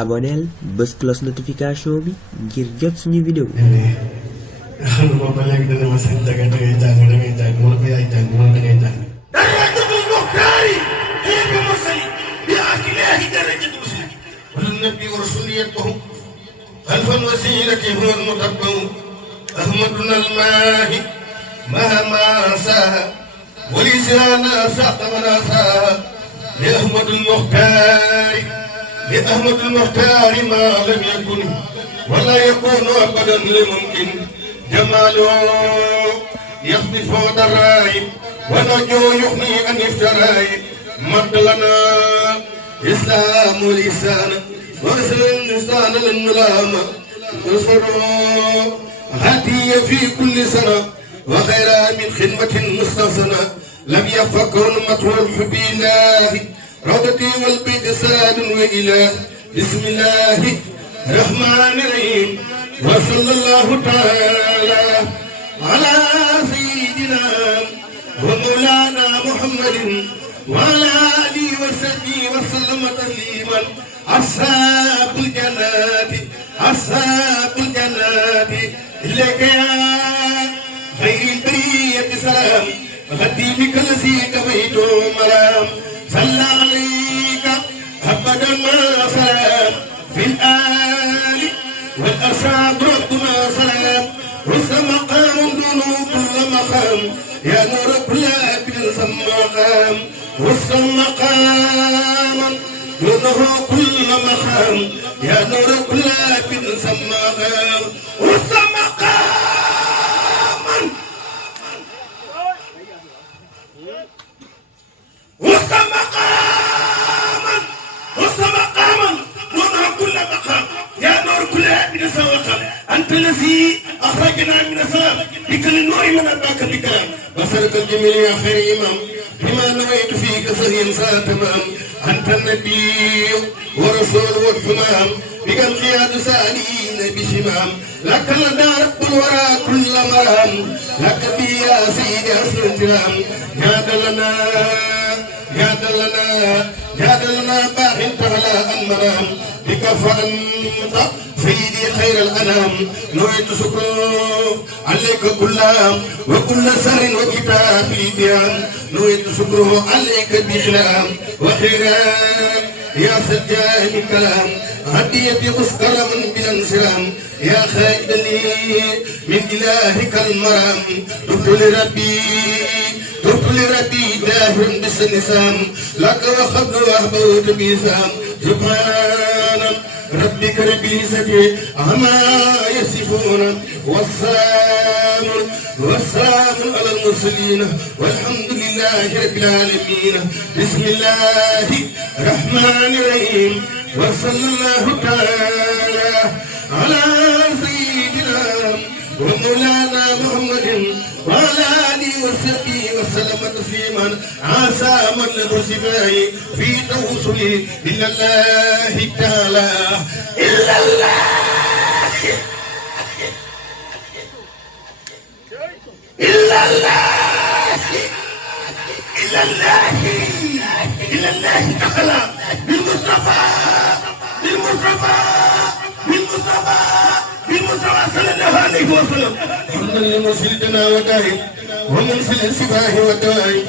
aboneel bës cloche notification bi ngir jot suñu vidéo. xam nga ba léegi dana ma seen jaga da ngay jàng wala ko yaay jàng wala da ngay jàng. darajatul muxtaari hiya bi mursali bi akilaahi darajatu usuli wala nabi wa rasuliyatuhu xalfan wasilati huwa almutabbahu ahmaduna almaahi mahama saaha walisana saqa manasaha li ahmadul muxtaari لأحمد المختار ما لم يكن ولا يكون أبدا لممكن جماله يخفي فوق الرايب ونجو يغني عن افترايب مد لنا إسلام ولسان وأسر الإنسان للملامة نصر هدي في كل سنة وخير من خدمة مستحسنة لم يفكر مطول حب الله روضتي والبيت ساد وإله بسم الله الرحمن الرحيم وصلى الله تعالى على سيدنا ومولانا محمد وعلى آله وصحبه وسلم تسليما أصحاب الجنات إليك يا خير البرية سلام خديمك الذي كفيت مرام صلى عليك أبدا ما سلام في الآل والأصحاب ربنا سلام وسط مقام دون كل مقام يا نور كل أبد مقام وسط مقام دونه كل مقام يا نور كل أبد مقام وسط مقام أنت الذي أخرجنا من السلام بكل نوع من أنواع الكلام بصرك الجميل يا خير إمام بما نويت فيك سهيا تمام أنت النبي ورسول والحمام بك القياد سالين بشمام لك لدى رب الورى كل مرام لك بي يا سيدي أصل الجرام جاد لنا باح تعالى المنام بك فأنت سيدي خير الأنام نويت شكر عليك كلام وكل سر وكتاب بيان نويت شكره عليك بخلام وخيرام يا سجاه الكلام هديتي مسكرا بلا انسلام يا خالد لي من إلهك المرام تبت لربي داهر بالسنسام لك وخبر وأحبوت بيسام سبحان ربك رب العزة عما يصفون والسلام على المرسلين والحمد لله رب العالمين بسم الله الرحمن الرحيم وصلى الله تعالى على سيدنا ومولانا محمد وعلى آله وصحبه وسلم تسليما عسى من الرسفاء في توصلي إلا الله تعالى إلا الله إلا الله إلا الله إلا الله تعالى بالمصطفى صلى الله عليه وسلم حمدا لمرسلنا وداعي ومنزل السفاه والدواعي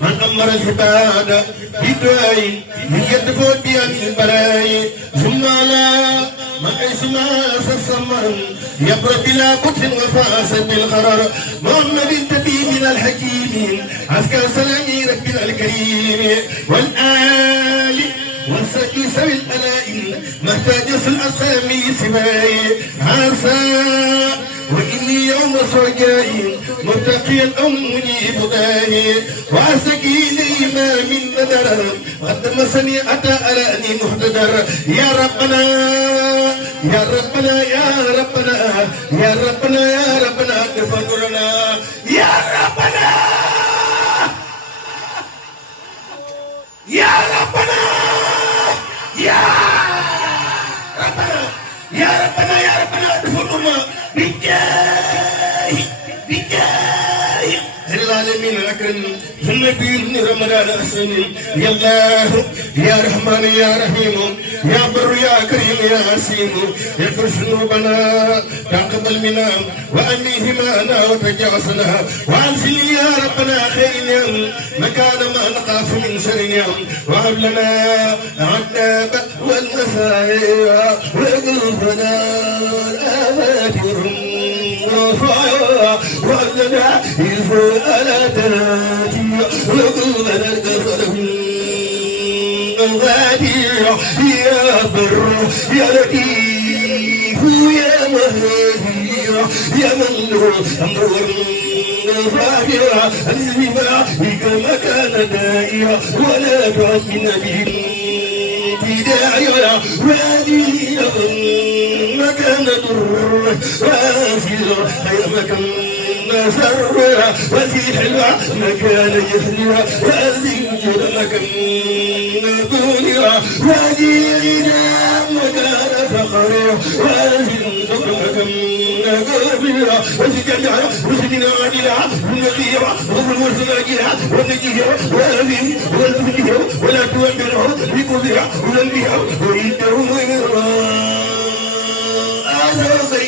من أمر العباد بدعاء من يدفع بيان البلاء ثم لا من اسمع السماء يبرى بلا بطن وفاس بالقرار محمد التبي من الحكيم عسكر سلامي ربنا الكريم والآل والسكي سوي الألائم محتاج الأسامي سواي عسى وإني يوم سرجائي مرتقي الأمني بدائي وأسكي لما من ندر قد مسني أتى أراني محتدر يا ربنا يا ربنا يا ربنا يا ربنا يا ربنا تفضلنا يا ربنا يا ربنا يا ربنا يا ربنا يا ربنا تفضلنا بجاه العالمين الأكرم النبي من رمضان أحسن يا الله يا رحمن يا رحيم يا بر يا ياسين يغفر ذنوبنا تقبل منا وأنهمنا وتجاوزنا وأنزل يا ربنا خير مكان ما نخاف من شر وهب لنا العذاب والمسائر وقلبنا الآفات وأننا الفؤادات وقلبنا الكسر الغادي يا بر يا لطيف يا مهدي يا من أمر فاجرة الزبا كما كان دائرة ولا تعد من نبي بداية وادي مكان در واسل خير مكان سر وزيد حلوة مكان يسلوى وزيد مكان دنيا وادي غنى مكان فخر وزيد مكان قربية وزيد جميعا وزيدنا عدلا ونقيرا والمرسلاجلا ونجيها وأبي والفجيها ولا تودره بكبرى ونبيها وإنه من الله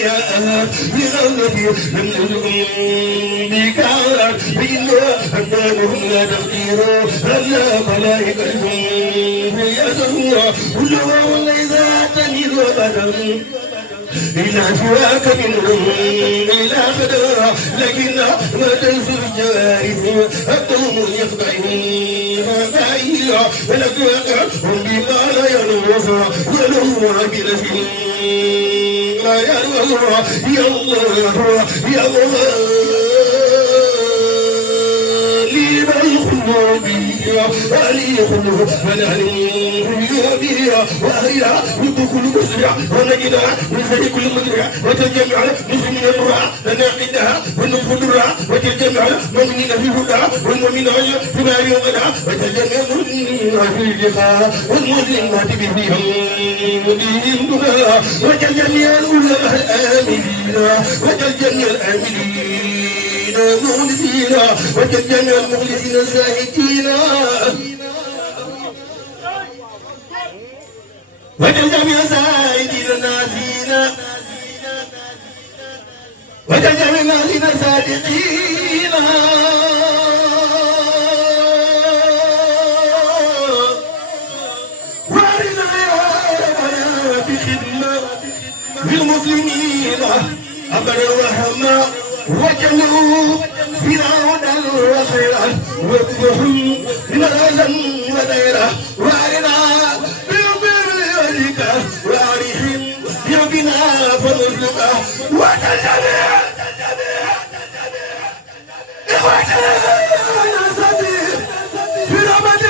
يا بغولتي لم نزلهم بكار فإنا أبنانهم لا تغيير ألا ملائكة يزهر كلهم إذا تنير أبدا إلى سواك منهم إلى خدرها لكن ما تنسى الجوارح الدوم يخضعهم فكايرا ولك وقع هم بما لا ينوصى ولهم عبرهم لا ينوصى يا الله يا الله ولي خلوه فنعلم بها وهي يدخل مسرع ونجدها من سري كل مدرع وتجمع مسلمين الرعى لنعقدها ونفض الرعى وتجمع مؤمنين في الهدى والمؤمنين بما يومنا وتجمع المؤمنين في اللقاء والمسلمات بهم دخلا وجل جميع العلماء الآمنين وجل جميع الآمنين مخلصين وجل جميع المخلصين الزاهدين وجل جميع الزاهدين النازين وجل جميع النازين الصادقين وارنا يا ربنا بخدمة للمسلمين أبدا وهما وجلوا فرعون وخيرا وابنهم من الأذن وديرا وارنا بيومك وارهم يومنا فنزلك وتجمع إخوتنا نسبي في رمضان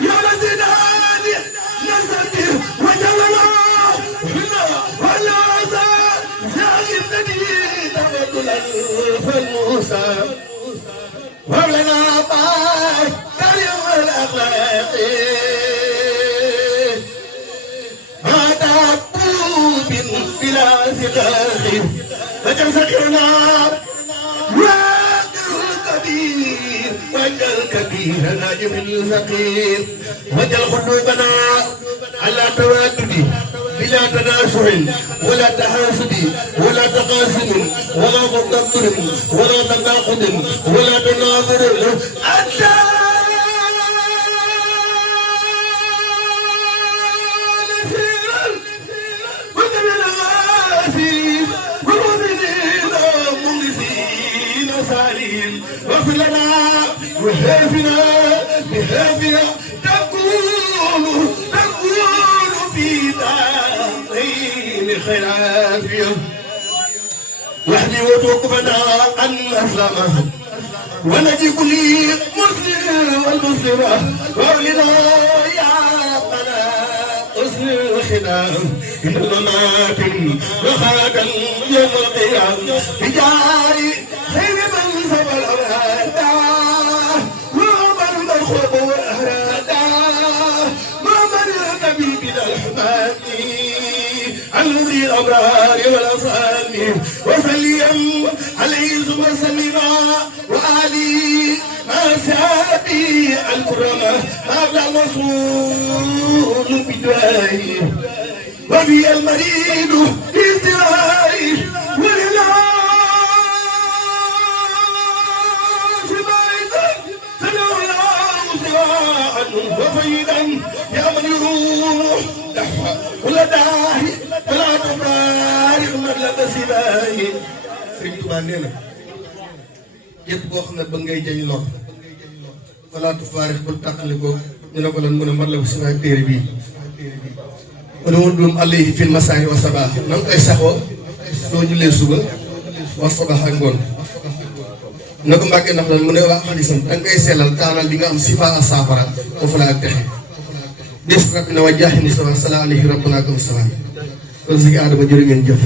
يا مزيدان نسبي وجلنا ولا زاهد نديد فالموسى وابلنا باي كريم الأخلاق ما تقوب بلا ثقاق وجل سكرنا واجل الكبير وجل كبير ناجم الفقير وجل قلوبنا على توادد بلا تناسع ولا تحاسد ولا تقاسم ولا تدبر ولا تناقض ولا تناظر أنت وكمل غافلين ومؤمنين مخلصين صالحين واغفر لنا وهافنا بهافنا تكون في دارين خير عافية واهدي وتوقفنا عن الأسلام ونجي كل مسلم والمسلمة وأولنا يا ربنا حسن الخلام إن الممات وخاكا يوم القيامة بجاري خير من سبى الأولاد ومن الخوف والأهراد المغني الأبرار والأصحاب وسلم عليه ثم سلما وآلي أصحابي الكرماء هذا مصون بداية وبي المريض ازدواء ولله وفيدا يا من يروح دفع ولا داهي فلا تفارق مغلب سباهي Sëriñ Tuubaa nee na képp koo xam ne ba ngay jañ lor fala tufaarix bul tàqali ko ñu ne ko lan mën a mat la ko si waay téere bii mu ne woon doom alayhi fil masaahi wa sabah na nga koy saxoo soo jullee suba wa sabah ak ngoon na ko mbàkkee ndax lan mu ne wax xadisam da nga koy sellal taanal di nga am sifa a saafara foofu la ak texe des rabbi na wa jaahi mustafa sala alayhi rabbuna kam salam kon si Adama jërë ngeen jëf